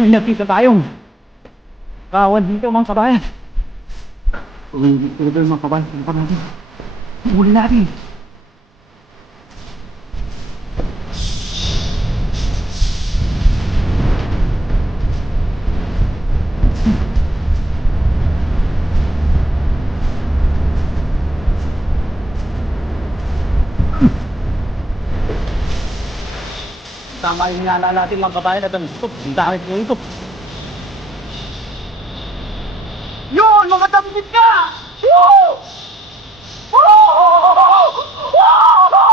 Ay, nakita tayong kawan dito mga kabayan. Ito yung mga kabayan. Ito natin. Uli natin. Tama yung hinala natin mga kabayan at ang stop. Ang dahil ko ito. Yun! Mga tambit ka! Woo! Woo! Woo!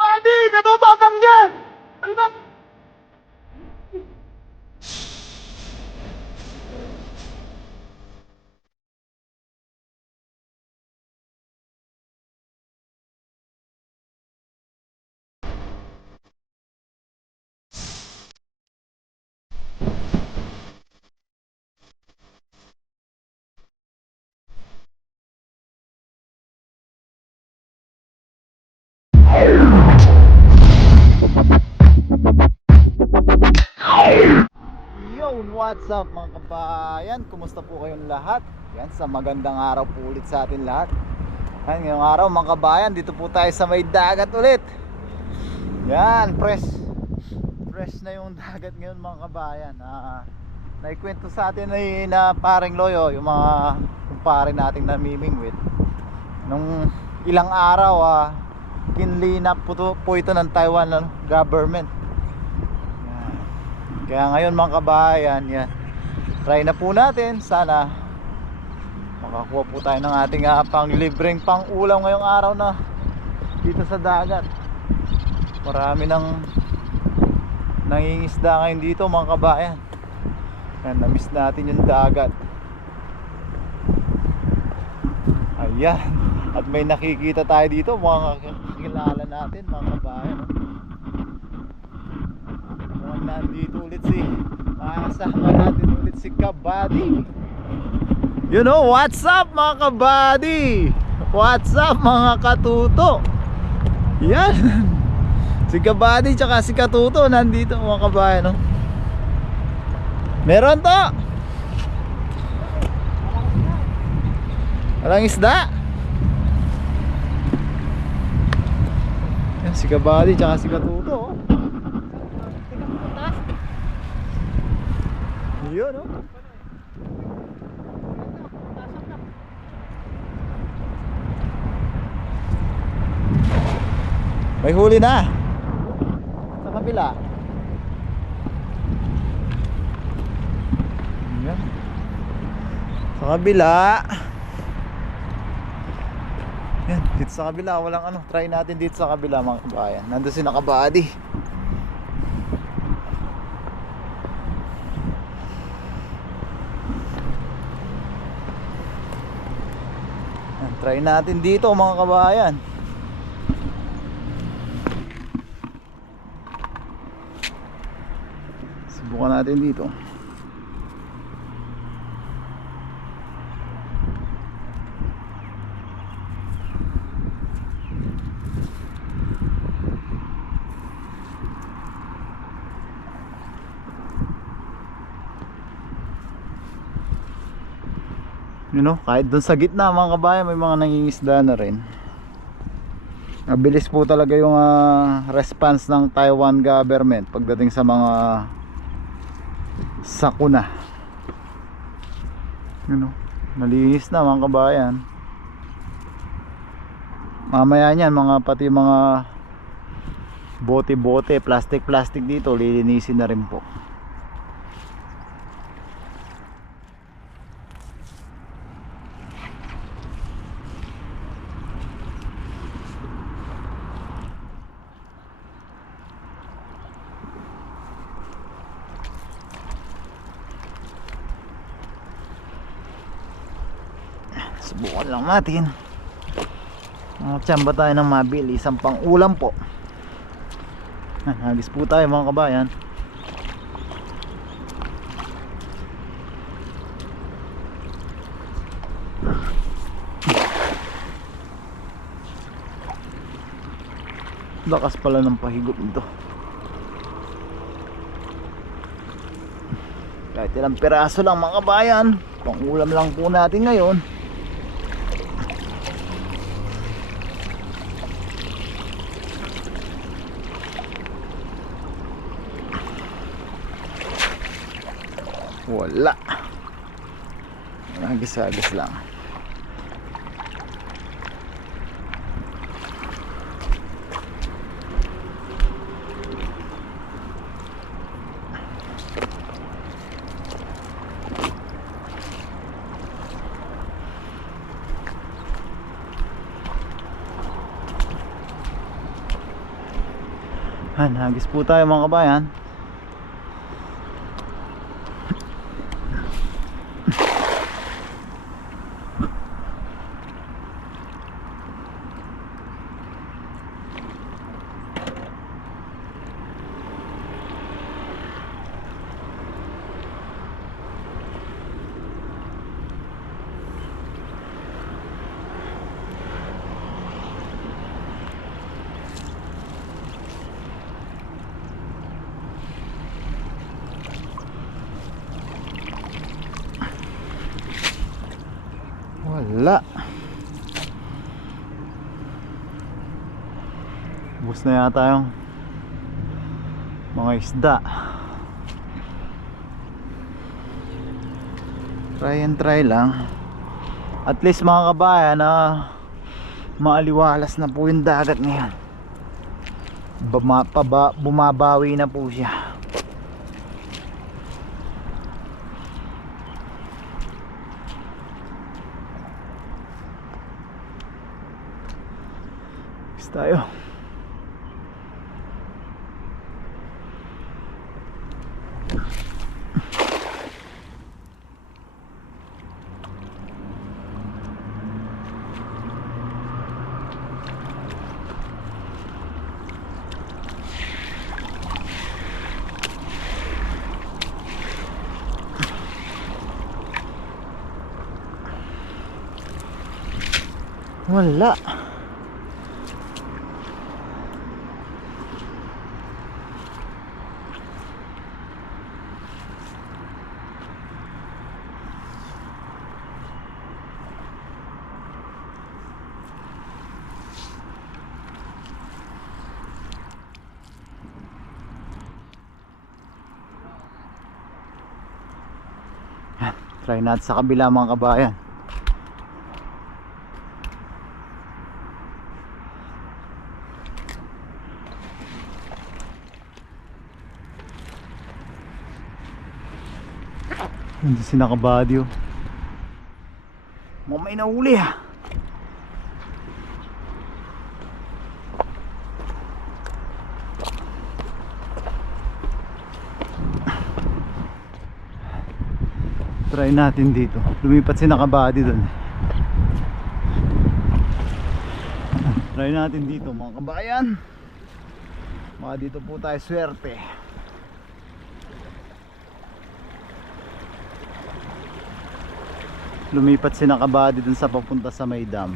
Adi! Nababakang yan! Ano ba? Yo, what's up mga kabayan? Kumusta po kayong lahat? Yan, sa magandang araw po ulit sa atin lahat. Yan, ngayong araw mga kabayan, dito po tayo sa may dagat ulit. Yan, fresh na yung dagat ngayon mga kabayan. Naikwento sa atin na paring Loyo, yung mga kumpare nating namimingwit. Nung ilang araw, kinlinap po ito ng Taiwan government. Kaya ngayon mga kabayan, yan, try na po natin. Sana makakuha po tayo ng ating panglibreng pang ulam ngayong araw na dito sa dagat. Marami nang nangingisda ngayon dito mga kabayan. Yan, na-miss natin yung dagat. Ayan, at may nakikita tayo dito, mga kakilala natin mga kabayan. Nandito ulit makakasama natin ulit si Kabady. You know, what's up mga Kabady? What's up mga katuto? Yan. Si Kabady tsaka si Katuto nandito mga kabayan, no? Meron to. Walang isda. Yan, si Kabady tsaka si Katuto, oh. Yun, no? May huli na sa kabila. Yan. Sa kabila. Yan, dito sa kabila walang ano. Try natin dito sa kabila mga kabayan. Nandun si Nakabady. Try natin dito mga kabayan. Subukan natin dito. You know, kahit dun sa gitna mga kabayan may mga nangingisda na rin. Mabilis po talaga yung response ng Taiwan government pagdating sa mga sakuna. You know, malinis na mga kabayan. Mamaya niyan pati mga bote-bote, plastic dito lilinisin na rin po. Subukan lang natin. Tsamba tayo ng mabili, isang pang ulam po. Hagis po tayo mga kabayan. Lakas pala ng pahigop nito. Kahit ilang piraso lang mga kabayan, pang ulam lang po natin ngayon. Wala. Agis-agis lang. Hagis po tayo mga kabayan. Wala. Ubus na yata yung mga isda. Try and try lang. At least mga kabayan na maaliwalas na po yung dagat ngayon. Bumabawi na po siya. Tayo. Wala. Try natin sa kabila mga kabayan. Hindi si nakabadyo. May nahuli ha. Try natin dito. Lumipat si nakabady doon. Try natin dito mga kabayan. Baka dito po tayo swerte. Lumipat si nakabady doon sa papunta sa may dam.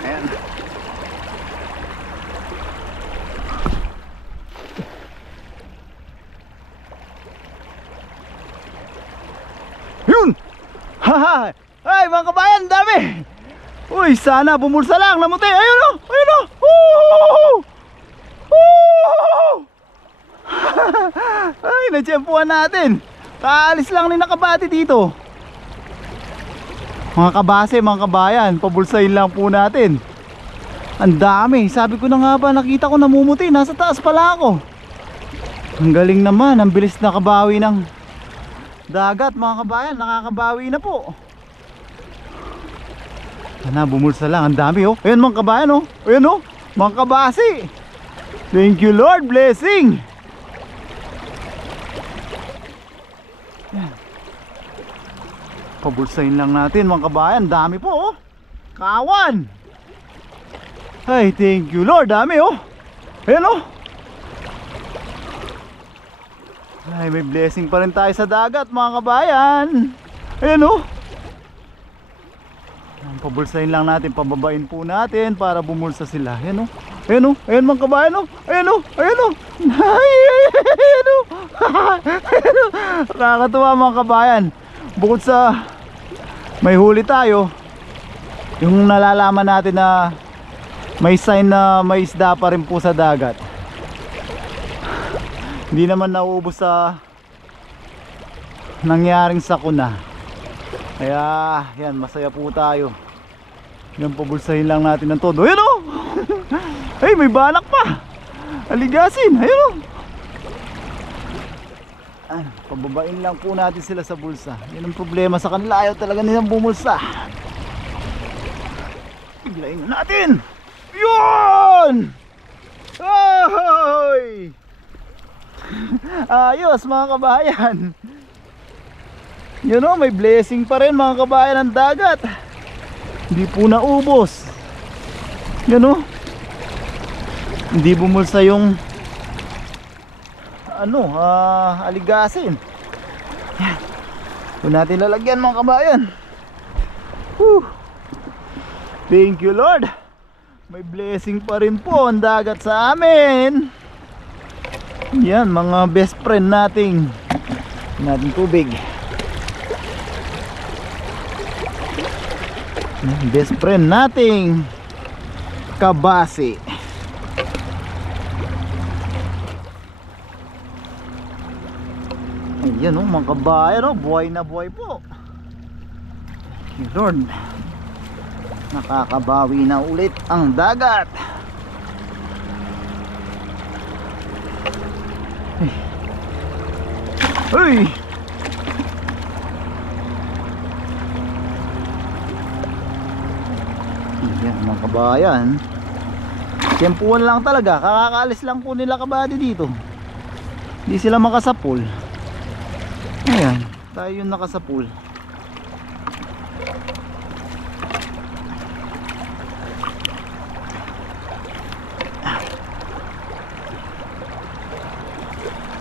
Ayan. Yun! Haha! Ay mga kabayan, dami! Uy, sana bumulsa lang, namuti! Ayun o! Ayun o! Woo! Woo! Ay, natsyempuhan natin! Kaalis lang ni nakabati dito. Mga kabase, mga kabayan, pabulsayin lang po natin. Ang dami. Sabi ko na nga ba, nakita ko namumuti. Nasa taas pala ako. Ang galing naman. Ang bilis nakabawi ng dagat mga kabayan. Nakakabawi na po. Bumulsa lang. Ang dami oh. Ayun mga kabayan oh. Ayun oh. mga kabasi. Thank you Lord, blessing. Yan. Pabulsahin lang natin mga kabayan. Dami po oh. Kawan. Ay, thank you Lord, dami oh. Ayan oh. Ay, may blessing pa rin tayo sa dagat mga kabayan. Ayan oh. Pabulsahin lang natin, pababain po natin para bumulsa sila. Ayan oh. Ayan oh. Ayan mga kabayan oh. Ayan oh. Ayan oh. Ay, ayan oh. Ayan oh. Nakakatuwa mga kabayan. Bukod sa may huli tayo, yung nalalaman natin na may sign na may isda pa rin po sa dagat. Hindi naman nauubos sa nangyaring sakuna. Kaya yan, masaya po tayo. Yan, pabulsahin lang natin ng todo. Ayan o. Ay, may balak pa. Aligasin. Ayan o. Pababain lang po natin sila sa bulsa. Yan ang problema sa kanila, ayaw talaga nilang bumulsa. Biglayin natin. Yun! Oy! Ayos mga kabayan. Yun o, may blessing pa rin mga kabayan ng dagat. Hindi po naubos. Yun o. Hindi bumulsa yung aligasin. Yan. Doon natin lalagyan mga kabayan. Whew. Thank you Lord. May blessing pa rin po ang dagat sa amin. Yan, mga best friend nating tubig. Best friend nating kabasi. Ayan o mga kabayan o, buhay na buhay po. Thank you Lord. Nakakabawi na ulit ang dagat. Uy! Ayan mga kabayan. Tempuan lang talaga. Kakakalis lang po nila kabady dito. Hindi sila makasapul. Ayan, tayo yung nakasapul.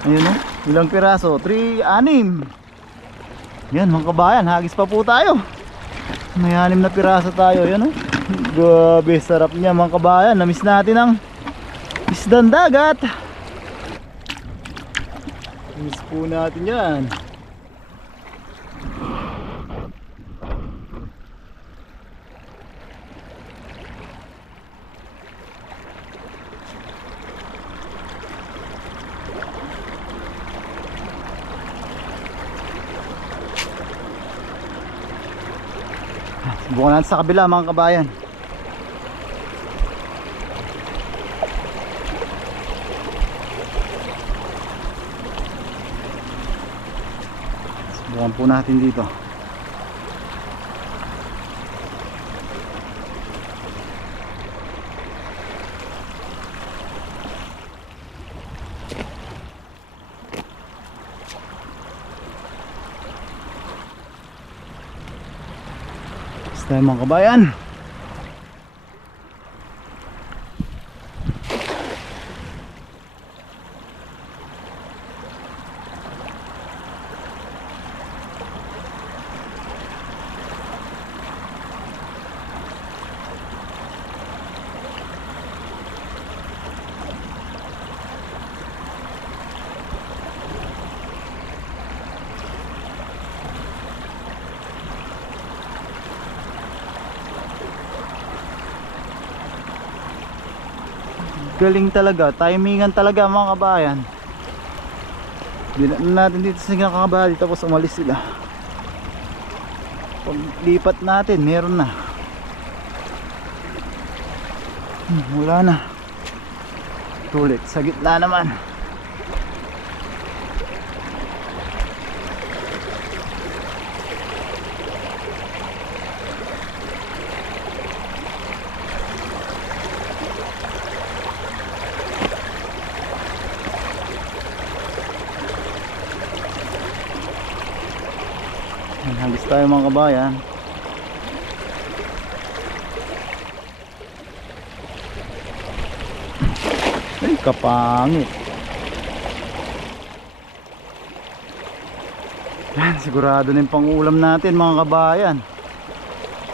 Ayun o, ilang piraso? 3, 6. Yan mga kabayan, hagis pa po tayo. May 6 na piraso tayo. Yan o, grabe sarap niya mga kabayan. Namiss natin ang isdang dagat. Namiss po natin yan. Subukan natin sa kabila mga kabayan. Subukan po natin dito. Tayo mga kabayan. Galing talaga, timingan talaga mga kabayan. Dinaan natin dito sa kakabali tapos umalis sila. Pag lipat natin, meron na. Wala na. Tulit, sa gitna naman. Hagis tayo mga kabayan. Ay, kapangit. Yan, sigurado na yung pang-ulam natin mga kabayan.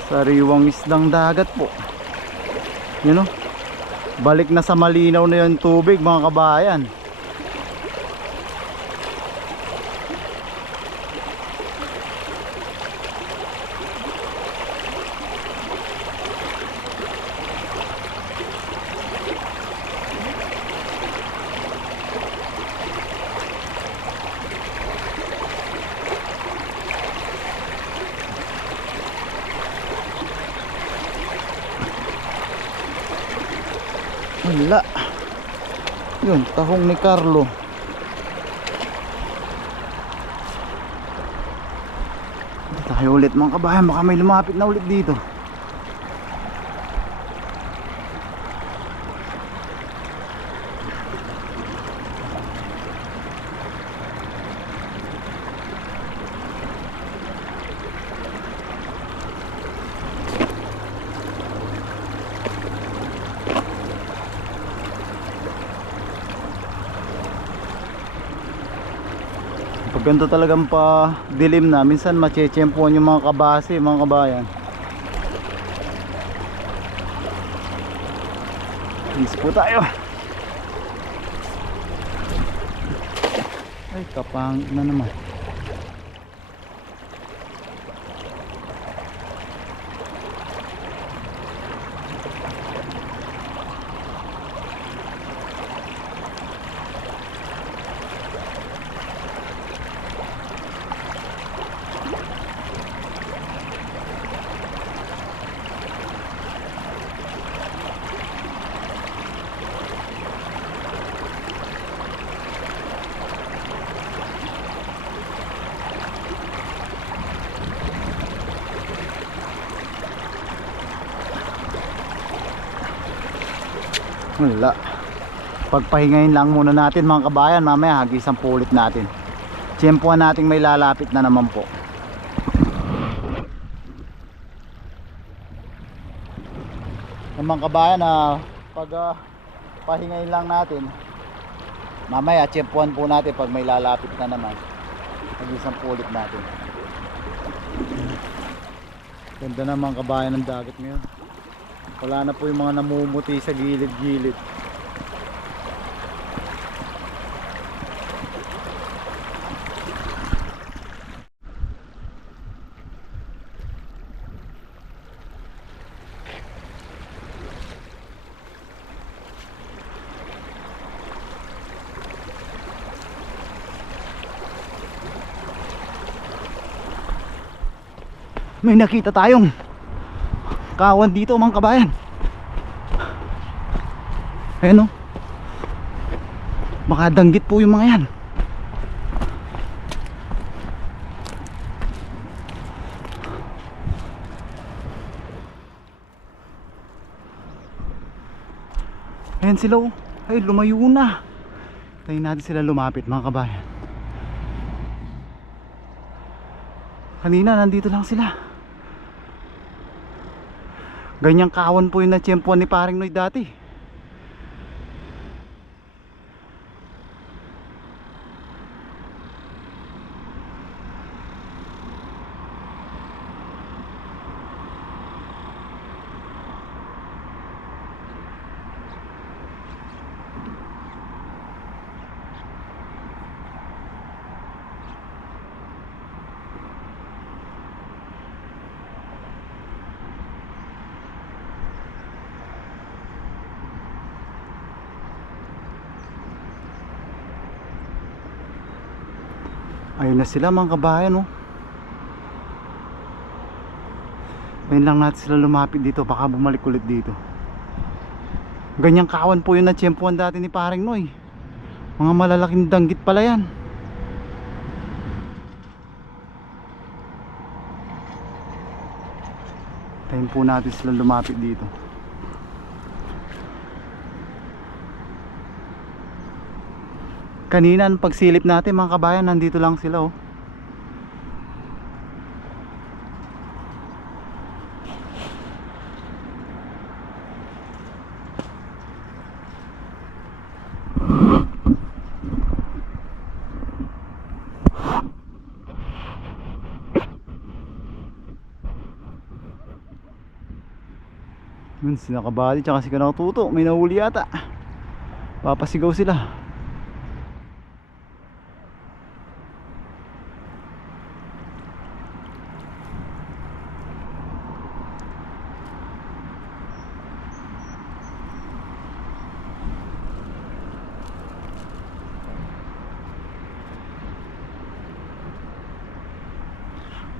Sariwang isdang dagat po. Yun o. Balik na sa malinaw na yung tubig mga kabayan. Wala. Yun, tahong ni Carlo. Tayo ulit mga kabayan, baka may lumapit na ulit dito. Pag ganito talagang pa dilim na, minsan machechempuan yung mga kabase mga kabayan. Please po tayo. Ay, kapangit na naman. Wala. Pagpahingayin lang muna natin mga kabayan. Mamaya hagisan po ulit natin. Tiyempuan natin may lalapit na naman po. Yung mga kabayan pag pahingayin lang natin, mamaya tiyempuan po natin pag may lalapit na naman. Hagisan po ulit natin. Ganda na mga kabayan ng dagat ngayon. Wala na po yung mga namumuti sa gilid-gilid. May nakita tayong kawan dito mga kabayan. Ayan o. Makadanggit po yung mga yan. Ayan sila o. Ay, lumayo na. Tayo natin sila lumapit mga kabayan. Kanina nandito lang sila. Ganyang kawan po yung natsyempuan ni Paring Noy dati. Ayun na sila mga kabayan oh. Ayun lang natin sila lumapit dito. Baka bumalik ulit dito. Ganyang kawan po yung natsyempuan dati ni Paring Noy. Mga malalaking danggit pala yan. Tayo po natin sila lumapit dito. Kanina pagsilip natin mga kabayan, nandito lang sila oh. Yun, si Nakabali tsaka si Kanakatuto. May nahuli yata. Papasigaw sila.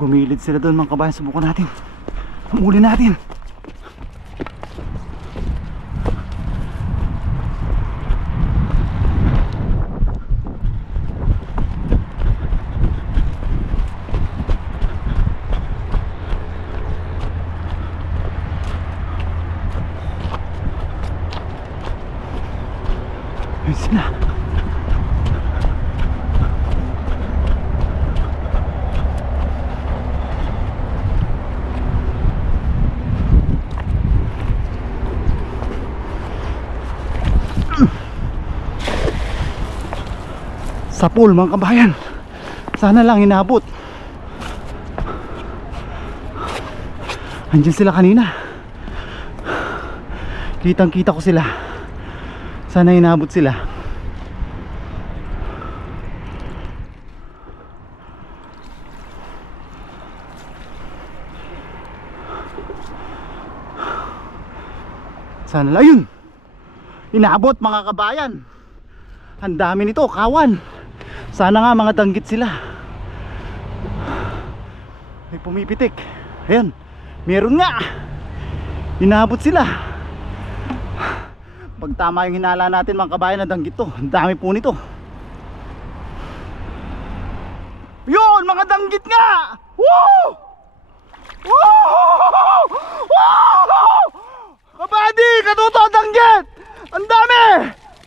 Gumilid sila doon mga kabayan. Subukan natin. Humuli natin. Ayun sila. Sa pool mga kabayan. Sana lang inabot. Andiyan sila kanina. Kitang kita ko sila. Sana inabot sila. Sana lang yun. Inabot mga kabayan. Ang dami nito, kawan. Sana nga mga danggit sila. May pumipitik. Ayan, meron nga. Inabot sila. Pag tama yung hinala natin mga kabayan na danggit to. Ang dami po nito. Yun, mga danggit nga. Woo! Woo! Woo! Kabady, Katuto, danggit. Ang dami.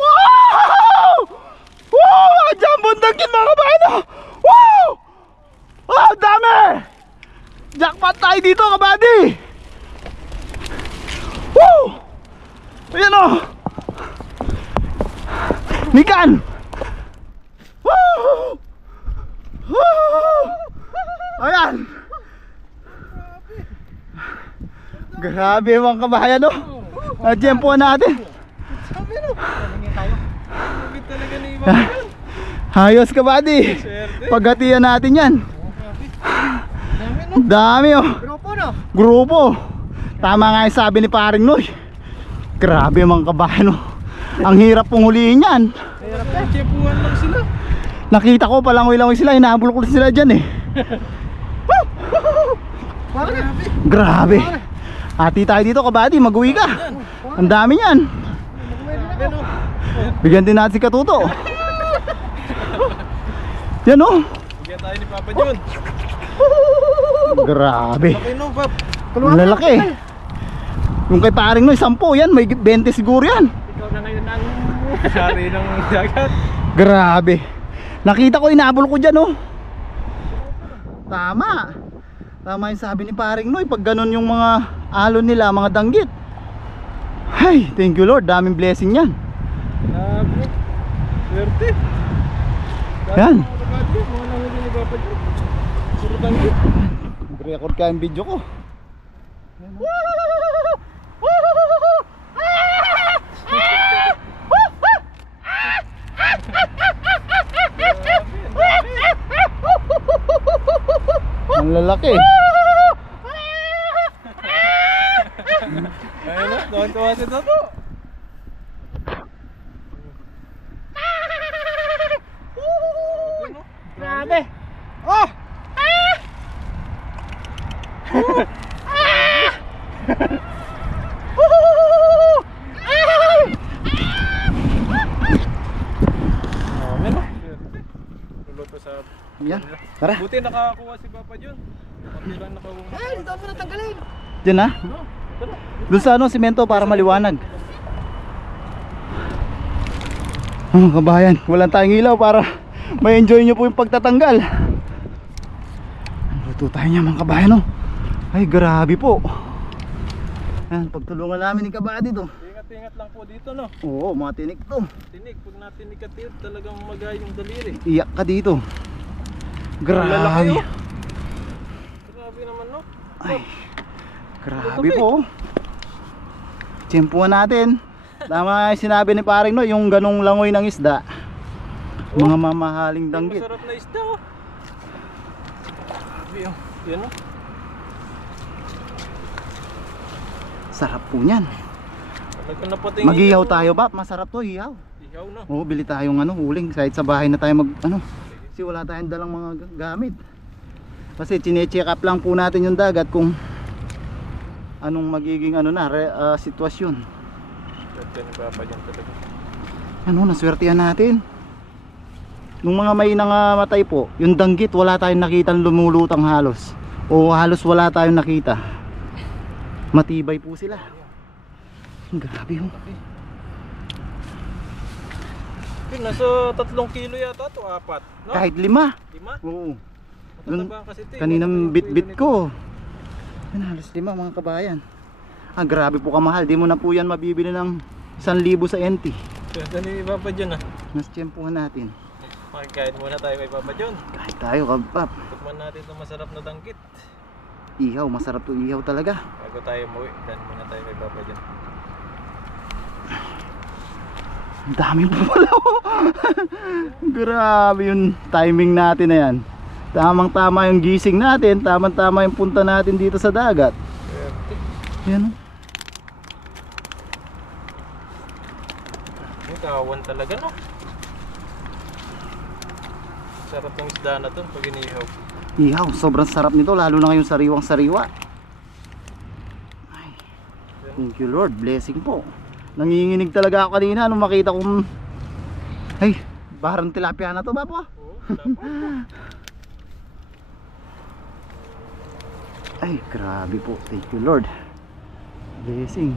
Woo! Woo! Mga jambon danggit mga kabayan. Woo! Oh, dami. Jackpot tayo dito kabady. Woo! Ayan o. Mikan. Woo! Woo! Ayan. Grabe mga kabayan o. Jempuan natin. Ayos kabady. Paghatian natin yan. Dami oh. Grupo no? Grupo. Tama nga yung sabi ni paring Noy. Grabe mga kabayan oh. Ang hirap pong huliin yan. Hirap na, tsepuan lang sila. Nakita ko palangoy-langoy sila. Inahabol ko sila dyan eh. Grabe. Ati tayo dito kabady. Mag-uwi ka. Ang dami yan. Bigyan din natin si Katuto. Yan oh. Bigyan tayo ni Papa John. Grabe. Okay no, Pap. Lalaki. Yung kay paring Noy 10 yan. May 20 siguro yan. Ikaw na ngayon ang sari ng dagat. Grabe. Nakita ko inabol ko dyan oh. Tama. Tama yung sabi ni paring Noy. Pag ganun yung mga alon nila, mga danggit. Ay, thank you Lord. Daming blessing yan. Grabe. Swerte. Yan. Mga nahuli ni Papa John. Puro danggit. Record ka yung video ko. Ang lalaki. Ayun na, tuwan-tuwa si Toto. Grabe. Oh! Amen no. Luluto sa... Yan. Tara. Buti nakakuha si Papa John. Pati lang nakakuha. Ay, dito mo natanggalin. Diyan na. Tara. Doon sa ano, simento para maliwanag. Oh, kabayan, walang tayong ilaw para ma-enjoy nyo po yung pagtatanggal. Luto tayo niya mga kabayan oh. Ay grabe po. Ayan, pagtulungan namin ni kabady to. Ingat-ingat lang po dito no. Oo, mga tinik to. Tinig, pag natinig ka tinig, talagang magay yung daliri. Iyak ka dito. Lalaki, Grabe. oh. Grabe naman no. Ay, grabe po. Tiyempuhan natin. Tama yung sinabi ni paring no, yung ganong langoy ng isda. Mga mamahaling danggit. Masarap na isda oh. Yan oh. Sarap po niyan. Nagkanapatingin Mag-ihaw tayo ba? Masarap to, ihaw. Ihaw na. Oo, bili tayong huling kahit sa bahay na tayo kasi wala tayong dalang mga gamit. Kasi chine-check up lang po natin yung dagat kung anong magiging sitwasyon. Swerte ni Papa dyan talaga. Naswertihan natin. Nung mga may nangamatay po, yung danggit wala tayong nakitang lumulutang halos. O halos wala tayong nakita. Matibay po sila. Grabe oh. Nasa 3 kilo yata to, 4, no? Kahit 5. 5? Oo. Matataba kasi ito. Kaninang bit-bit ko. Yan, halos 5 mga kabayan. Grabe po kamahal. Di mo na po yan mabibili ng 1,000 sa NT. Swerte ni Papa dyan ah. Mas tiyempuhan natin. Magkain muna tayo kay Papa John. Kahit tayo kabab. Tikman natin itong masarap na danggit. Ihaw, masarap to ihaw talaga. Bago tayo umuwi, kain muna tayo kay Papa John. Ang dami po pala oh. Grabe yung timing natin na yan. Tamang tama yung gising natin. Tamang tama yung punta natin dito sa dagat. Swerte. Yan oh. Yung kawan talaga no. Sarap ng isda na to pag inihaw. Ihaw, sobrang sarap nito. Lalo na ngayong sariwang sariwa. Ay, thank you Lord, blessing po. Nanginginig talaga ako kanina nung makita kong ay, barang tilapia na to ba po? Oo, wala po. Ay, grabe po. Thank you Lord. Blessing.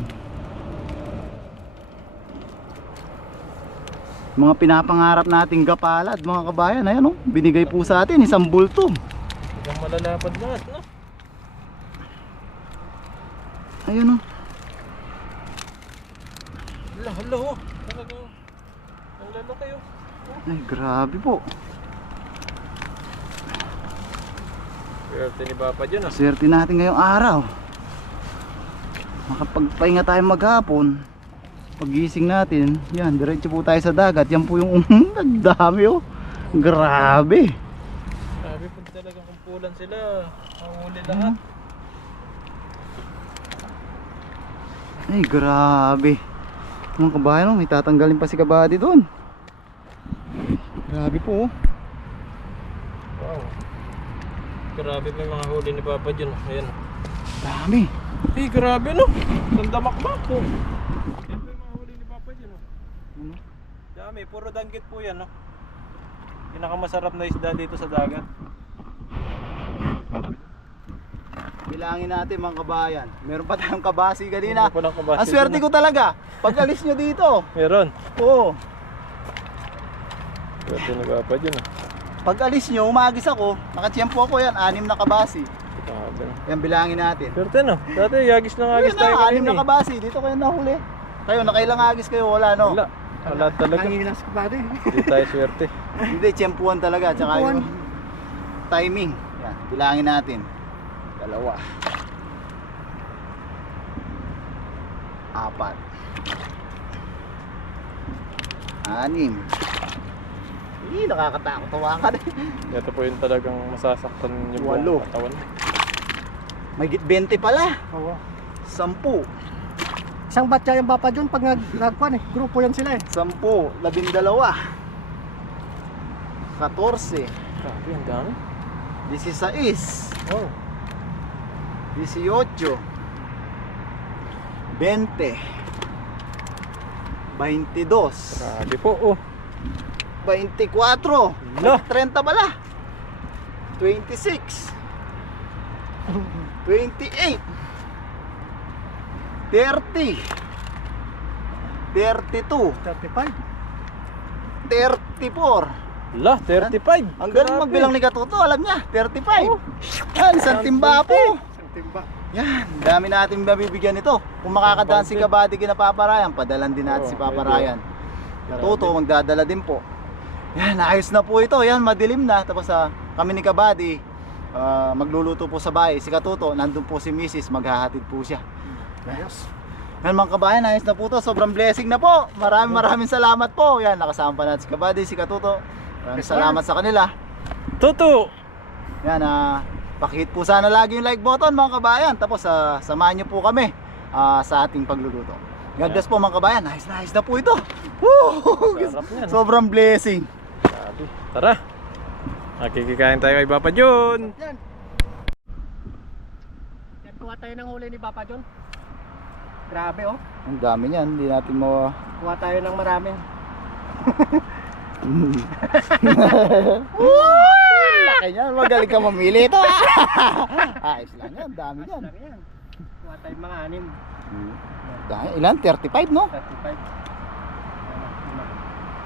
Mga pinapangarap nating gapalad mga kabayan, ayan oh, binigay po sa atin isang bulto. Hanggang malalapad lahat no. Ayan oh. Hala oh. Talagang ang lalaki oh. Ay, grabe po. Swerte ni Papa dyan ah. Swerte natin ngayong araw. Makapagpahinga tayo maghapon. Paggising natin, yan, diretso po tayo sa dagat. Yan po yung ang dami oh. Grabe. Sabi po talagang kumpulan sila. Mahuli lahat. Ay, grabe. Mga kabayan oh, may tatanggalin pa si Kabady doon. Grabe po oh. Wow. Grabe pa yung mga huli ni Papa dyan. Ayan. Dami. Eh, grabe no. Sandamakmak po. Yan po yung mga huli ni Papa dyan. Ano? Dami, puro danggit po yan no. Pinakamasarap na isda dito sa dagat. Bilangin natin mga kabayan. Meron pa tayong kabasi kanina. Meron pa ng kabasi Ang swerte dun, ko talaga. Pag alis nyo dito. Meron. Oo. Swerte ni Papa dyan ah. Pag alis nyo, umagis ako. Nakatiyempo ako yan. 6 na kabasi. Grabe. Yan bilangin natin. Swerte no. Dati agis na agis Ayun tayo na, 6 kanina na kabasi. Dito kayo nahuli. Kayo, nakailang agis kayo. Wala no? Wala. Wala talaga. Nangihilas ka ba din? Hindi tayo swerte. Hindi, tiyempuan talaga. Tsaka yung timing. Yan, bilangin natin. 2. 4. Anim. Nakakatakot tawakan eh. Ito po yung talagang masasaktan yung buong 8. katawan. May 20 pala. Oo. 10. Isang batya yung Papa John pag nagkuhan eh. Grupo yan sila eh. 10. 12. 14. Grabe, ang dami. 16. Oh. 18. 20. 22. Grabe po oh. 24. Hala. 30 pala. 26. 28. 30. 32. 35. 34. Hala, 35. Ang galing Grabe. magbilang ni Katuto, alam niya, 35. Yan, isang timba po. Isang timba. Yan, dami natin mabibigyan nito. Kung makakadaan si Kabady kina Papa Ryan, padalan din natin si Papa Ryan. Katuto, magdadala din po. Yan, ayos na po ito. Yan, madilim na. Tapos kami ni Kabady, magluluto po sa bahay. Si Katuto, nandun po si Mrs. Maghahatid po siya. Ayos. Yan mga kabayan, ayos na po to. Sobrang blessing na po. Maraming salamat po. Yan, nakasama pa natin si Kabady, si Katuto. Maraming salamat sa kanila. Tutu! Yan, pakihit po sana lagi yung like button mga kabayan. Tapos samahan nyo po kami sa ating pagluluto. God bless po mga kabayan. Ayos na po ito. Woo! Sarap yan. Sobrang blessing. Sabi. Tara! Nakikikain tayo kay Papa John. Yan. Yan, kuha tayo ng huli ni Papa John. Grabe oh. Ang dami niyan, hindi natin mo... Kuha tayo ng marami. Laki niyan, magaling ka mamili ito. Ayos lang yan, dami yan. Marami yan. Kuha tayo mga 6. Ilan? 35 no? 35.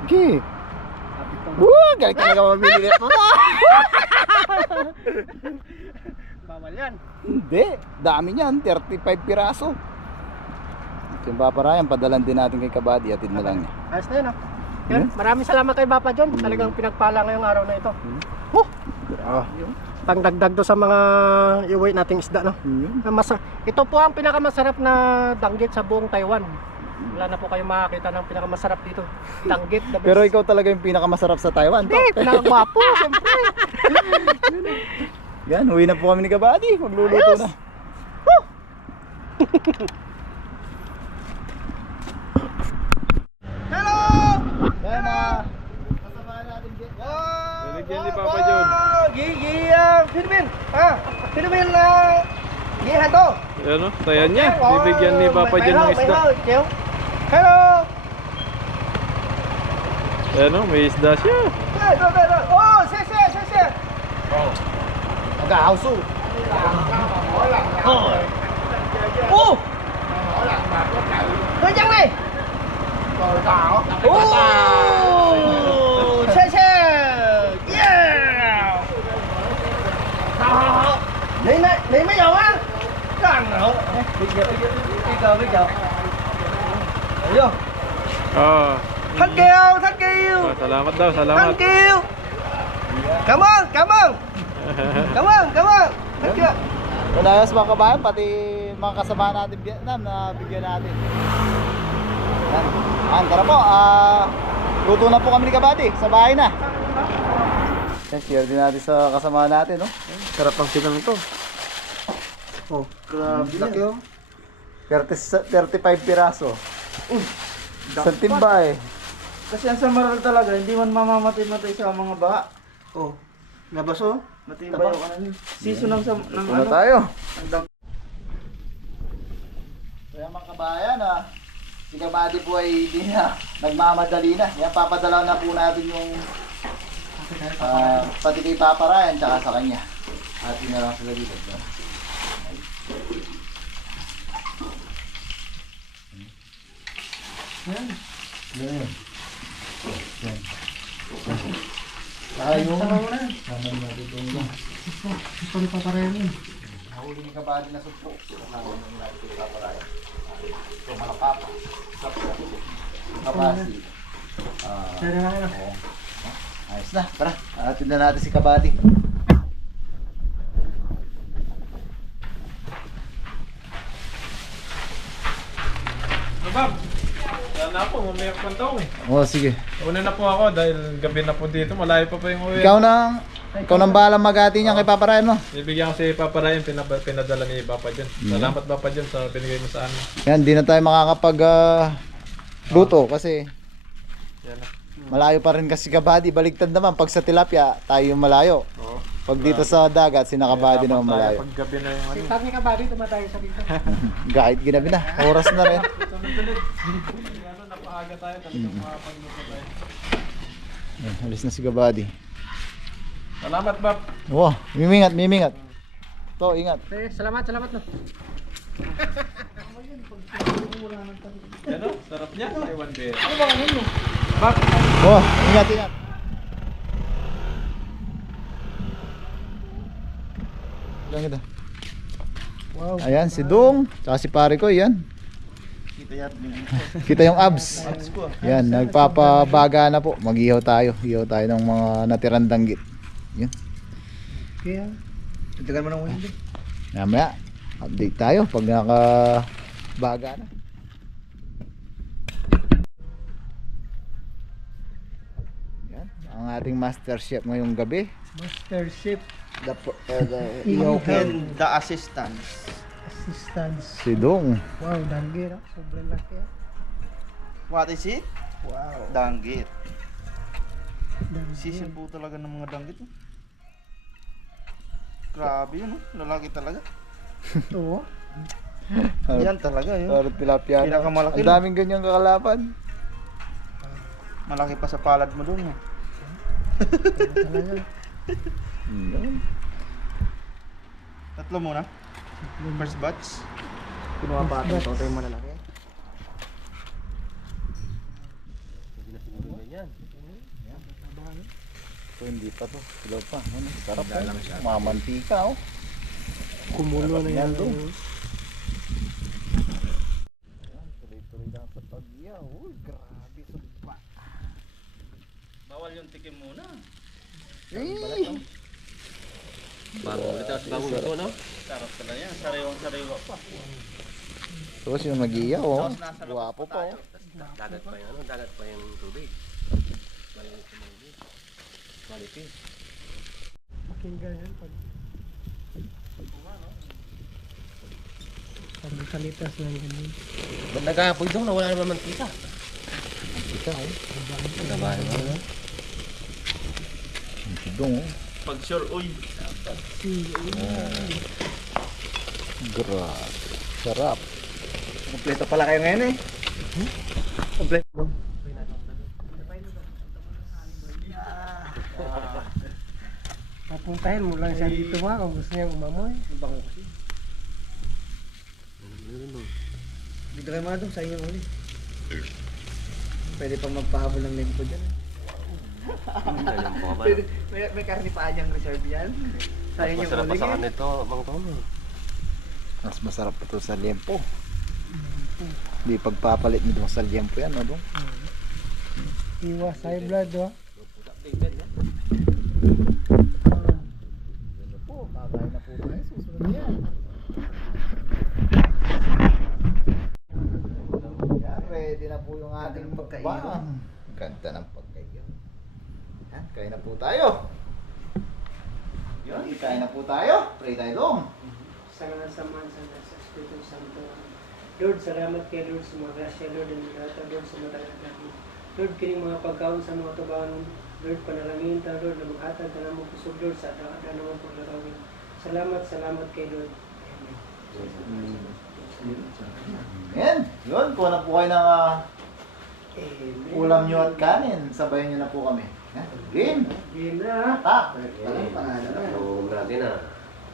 Okay. Sabi ko. Galing talaga mamili ito. Bawal yan. Hindi, dami niyan, 35 piraso. Yung paparayan, padalan din natin kay Kabady, atid na lang niya. Ayos na yun oh. Yan, maraming salamat kay Papa John. Talagang pinagpala ngayong araw na ito. Pangdagdag do sa mga iuwi nating isda no. Ito po ang pinakamasarap na danggit sa buong Taiwan. Wala na po kayong makakita ng pinakamasarap dito. Danggit, the best. Pero ikaw talaga yung pinakamasarap sa Taiwan. Hindi, pinakagwapo, siyempre. Yan, uwi na po kami ni Kabady. Magluluto Ayos. na. Hello! Yan kasamahan natin dito. Binigyan ni Papa John. Pinubin! Pinubin na gihan to! Ano? Saya niya. Bibigyan ni Papa John ng isda. Hello! Ano? May isda siya. Oh, sese! Nag-ahawso. Oh! Kanyang ni! Oh! Sese! Yeah! Này mấy dầu á? Càng nữa. Bây giờ. Thấy không? Thank you. Salamat daw, salamat. Thank you. Cảm ơn. Thank you. Walayos mga kabayan, pati mga kasama natin Vietnam na bigyan natin. Yan, tara po. Luto na po kami ni Kabady, sa bahay na. Yan, share din natin sa kasama natin, no? Sarap ang sinang ito. Oh, grabe laki oh. 35 piraso. Isang timba eh. Kasi ang samaral talaga, hindi man mamamatay-matay sa mga baha. Oh, Nabas oh, matibay yung kanan. Season ng Ano ano. tayo? Ang dam- Kaya mga kabayan, si Kabady po ay hindi na nagmamadali na. Yan, papadala na po natin yung pati kay Papa Ryan tsaka sa kanya. Atin na lang sila dito. Yan. Yan. Yan. Tayo. Sama natin ito. gusto ni Papa Ryan. Nahuli ni Kabady na sumpo. Kasama natin natin kay Papa Ryan. Ito mga papa. Kapasi. Oo. Ayos na. Tara. Atin na natin si Kabady. Bob, yan na po, umiyak pa daw eh. Oo, sige. Una na po ako dahil gabi na po dito, malayo pa yung uwi. Ikaw nang bahala magati niyan kay Papa Ryan mo. Bibigyan ko si Papa Ryan, pinadala ni Papa John. Salamat Papa John sa binigay mo sa amin. Yan, di na tayo makakapag luto kasi Yan na. malayo pa rin kasi Kabady. Baligtad naman, pag sa tilapia, tayo yung malayo. Oo. Pag dito sa dagat, si Kabady naman malayo. Pag gabi na yung ano. Pag ni Kabady, tumatayo sa dito. Kahit ginabi na, oras na rin. Ano, napaaga tayo, talagang makapagluto tayo. Yan, alis na si Kabady. Salamat Bob. Wow, mimingat. To, ingat. Okay, salamat no. Ano, sarap niya. Taiwan beer. Ano ba kanin mo? Bob, Wow, ingat. Lang kita. Wow. Ayan, si Dong, tsaka si pare ko, yan. Kita yung abs. Yan, nagpapabaga na po. Mag-ihaw tayo. Ihaw tayo ng mga natirang danggit. Yan. Kaya, tatagal mo ng window. Mamaya, update tayo pag nakabaga na. ang ating master chef ngayong gabi. Master Chef And the assistants. Assistance. Si Dong. Wow, danggit. Sobrang laki. What is it? Wow. Danggit. Danggit. Sisil po talaga ng mga danggit. Oh. Grabe yun, oh. Lalaki talaga. Oo. Yan talaga yun. Parang tilapia. Pinakamalaki, Ang daming ganyang kakalaban. Malaki pa sa palad mo doon. Eh. Talaga. Yun. Tatlo muna. First batch. Kinuha pa atin ito yung malalaki. So hindi pa to. Sila pa. Ano? Sarap pa. Mamantika oh. Kumulo na yan. Tuloy-tuloy lang sa pagyaw. Uy, grabe sumpa. Bawal yung tikim muna. Bagong ito, no? Sarap talaga yan. Sariwang-sariwa pa. So sino nag-iyaw oh. Tapos nasa labas Guwapo pa pa tayo. oh. Dagat pa yung tubig. Malipis. Pakinggan yan. Pagkalitas lang ganun. Ba't nag-aapoy doon na wala naman mantika? Ika oh. Nabahan mo na. Si Dong oh. Pag sure, uy. Grabe. Sarap. Kompleto pala kayo ngayon eh. Kompleto. Papuntahin mo lang siya dito ba kung gusto niyang umamoy. Bango kasi. Dito kayo mga doon sa inyo uli. Pwede pang magpahabol ng lempo dyan. Pwede, may karni pa niyang reserve yan. Sayang yung Masarap pa uli sa eh. kanito, Mang Tomo. Mas masarap pa to sa liempo. Hindi pagpapalit mo doon sa liempo yan, no? Iwas high blood oh. Po, kakain na po tayo. Susunod yan. Yan, ready na po yung ating pagkain. Ganda ng pagkain. Yan, kain na po tayo. Yun, kain na po tayo. Pray tayo long. Sa ngalan sa Man, sa Espiritu Santo. Lord, salamat kay Lord sa mga grasya, Lord, and mga Lord sa matagal natin. Lord, kining mga pagkaon sa mga tubangon, Lord, panalangin ta, Lord, na maghatag ka na mo kusog, Lord, sa daan naman paglalawin. Salamat kay Lord. Amen. Yan, yun. Kuha na po kayo ng Amen. ulam nyo at kanin. Sabayan nyo na po kami. Yan, game. Game na. Tak. Panalo na. Yung natin ah.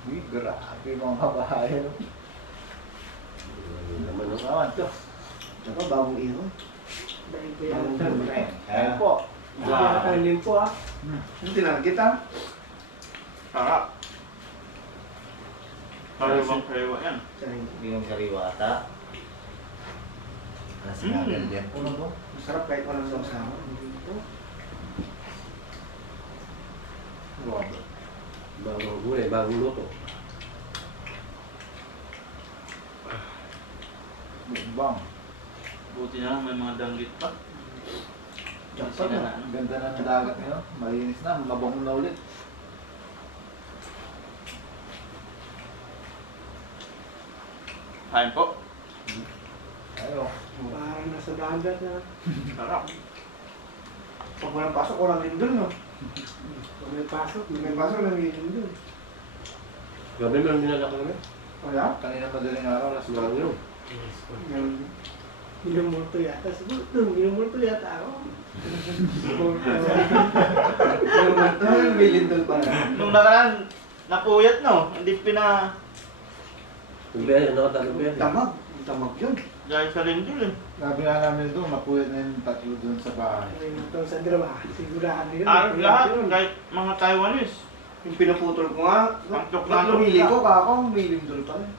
Uy, grabe mga kabahayan. Naman no? Salamat. Tsaka bagong iro. Dahil ko yan. Ayan po. Ang limpo ah. Hindi na kita. Harap. Sariwang-sariwa yan. Hindi yung sariwata. Nasa natin yan po na po. Masarap kahit walang sausawa. Grabe. Bagong gulay, bagong luto. Bang. Buti na lang may mga danggit pa. Jackson na. Ganda na ng dagat nyo. Malinis na. Mabang na ulit. Kain po. Ayo. Parang nasa dagat na. Sarap. Pag walang pasok, walang lindol, no? Kung may pasok, May pasok, walang lindol. Gabi mo lang dinala ko namin. Wala? Kanina madaling araw. Alas Sulang yun. minumulto yata. Siguro, minumulto yata ako. May lindol pa na. Nung nakaraan, napuyat no. Hindi Yung beses, nakatalo beses. Tamag. Tamag yun. Dahil sa lindol eh. Sabi nga namin doon, mapuyat na yung tatlo doon sa bahay. Minumulto sa dalawa. Sigurado yun. Lahat, kahit mga Taiwanese. Yung pinuputol ko nga, Antok na ba't antok lumili ka? ko, kako, may lindol pa rin.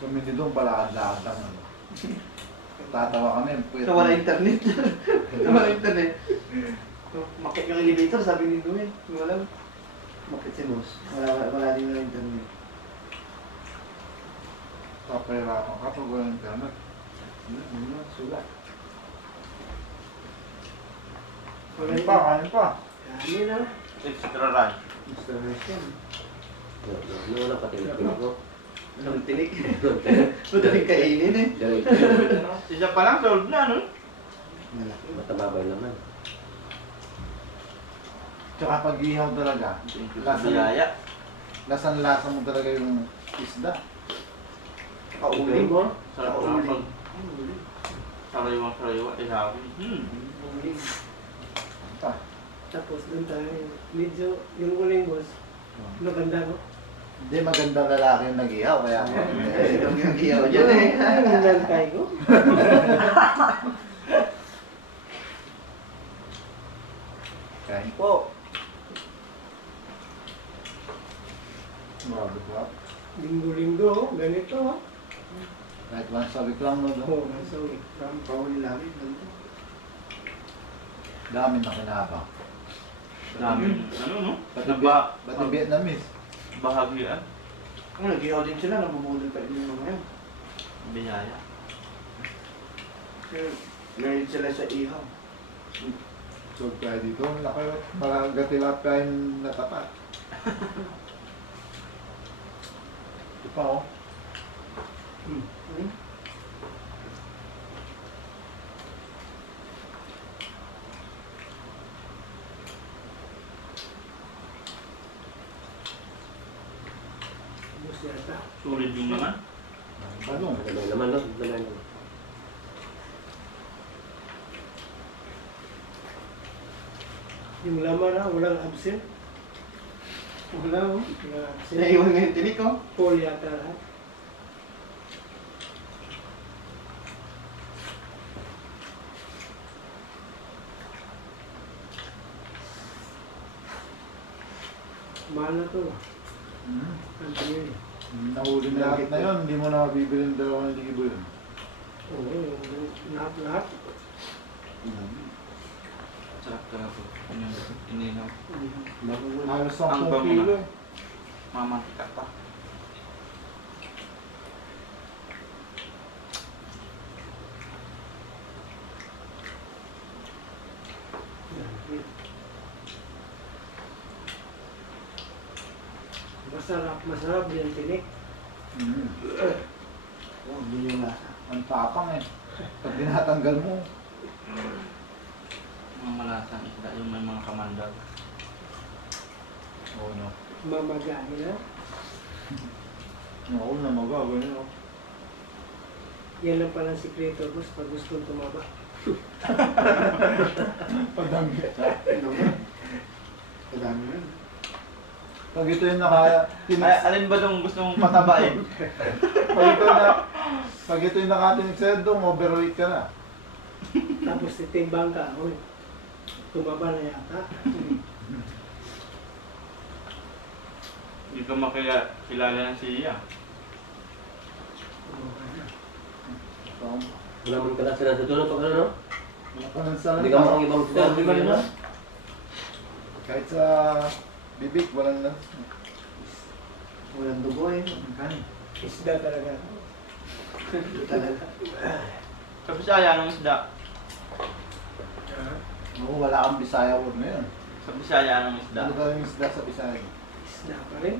Kami din doon, palakad-lakad lang. Ano. Tatawa kami. Puyat So wala internet. Wala internet. Makit yung elevator, sabi ni Dwayne. Wala. Makit si boss. Wala din yung internet. Papahirapan ka pag walang internet. Sulat. Kanin pa, kanin pa. Kanin na. Extra rice. Gusto na yan. Wala pa tinatawag ko. Anong tinik? Madaling kainin eh. Isa pa lang, solve na, no? Matababay naman. Tsaka pag ihaw talaga, Biyaya. lasan-lasa mo talaga yung isda. Kauling mo. Sarap na pag sariwa-sariwa, ihawin. Uling. Tapos doon tayo. Medyo yung uling boss. Maganda ko. Hindi magandang lalaki yung nag-ihaw, kaya Itong yung iyaw dyan eh. Ang nantay ko. kain po. Grabe po. Linggo-linggo, ganito ha. Kahit once a week lang, no? Oo, sorry. Pahuli namin. Dami na kinabang. Daming, ano, no? Pati Vietnamese. Bahagian. Nag-iyaw din sila, namumulong pa rin yung mga yan. Biyaya. Meron sila sa ihaw. So, kaya dito, laki, mga tilapia yung natapat. Ito pa, oh. Boss yata. Sulit yung naman. Balong. Madamay naman, no? Madamay naman. Yung laman ha, walang absent. Wala mo. Walang absent. Naiwan nga yung tinik ko. Full yata lahat. Mahal na to. Hmm. Ang tingin. Nahuli na lahat na yun, hindi mo na mabibili ng 2,000 yun. Oo, yung lahat-lahat. Sarap talaga po. Yung ininaw. Halos Ang 10 bango kilo na. eh. Mamantika pa. Masarap yung tinik. Hmm. Oh, yun yung lasa. Ang tapang eh. Pag tinatanggal mo, Mga malasang isda, yung may mga kamandag. oo no. Mamagahin na. Oo na magagawin yun. Yan lang palang sikreto, boss, pag gusto mong tumaba. Padanggi. Ano ba? Madami rin. Pag ito yung naka... Ay, alin ba itong gusto mong patabain? Pag ito yung nakatinig sa'yo, doon, overweight ka na. Tapos titimbang ka, oy. Tumaba na yata. Hindi ka makilala ng siya. Wala man ka na sila sa tulong pag ano, no? Panansalan Hindi ka makang ibang sila. Di ba yun, no? Kahit sa bibig, walang lang. Walang dugo eh. Isda talaga. Talaga. Sa Bisaya, anong isda? Oo, wala kang Bisaya word na yun. Sa Bisaya, anong isda? Ano daw yung isda sa Bisaya? Isda pa rin.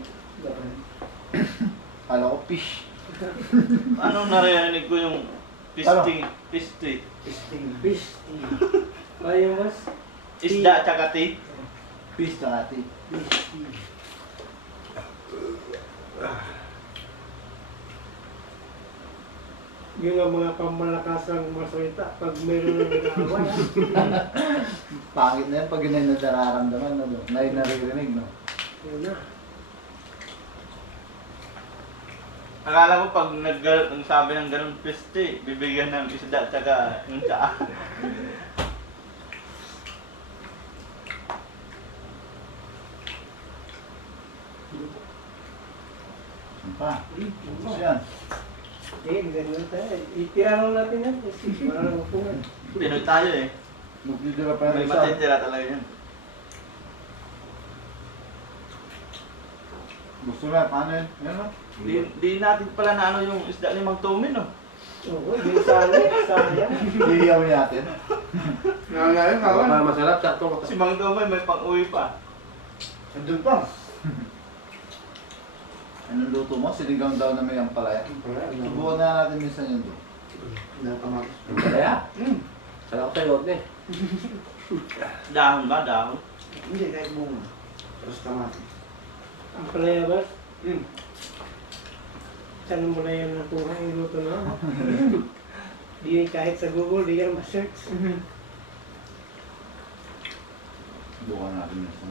Kala ko fish. Anong narinig ko yung pisting? Pisting. Fish. Bayo, boss. Isda tsaka tea. Fish na ati. Yung nga mga pamalakasang masalita, pag mayroon ng nag-aaway, Pangit na yan pag yun ay nararamdaman, no? Na yung naririnig, no? yun na. Akala ko pag nagsabi ng ganun piste, bibigyan ng isda tsaka yung tsaa. Ano pa? Ano yan? Eh, ganun tayo. Itira lang natin yan. Kasi parang upungan. Pinoy tayo eh. Magdidira pa May yung isa. matitira talaga yun. Gusto na, paano yun? Yan, no? Di natin pala na ano yung isda ni Mang Tumin, no? Oo, yung sana. Sayang. Iiyaw natin. Nangyayari ka ba? Para masarap, sakto. Si Mang Domay may pang-uwi pa. Andun pa. Anong luto mo? Sinigang daw na may ampalaya. Subukan na natin minsan yun doon. Nakamakas. Kaya, Hmm. kala ko sa'yo, eh. Dahon ba? Dahon? Hindi, kahit bunga. Tapos kamatis. Ang palaya ba? Hmm. Saan mo na yan nakuha yung luto na? Di kahit sa Google, di yan ma-search. Subukan natin minsan.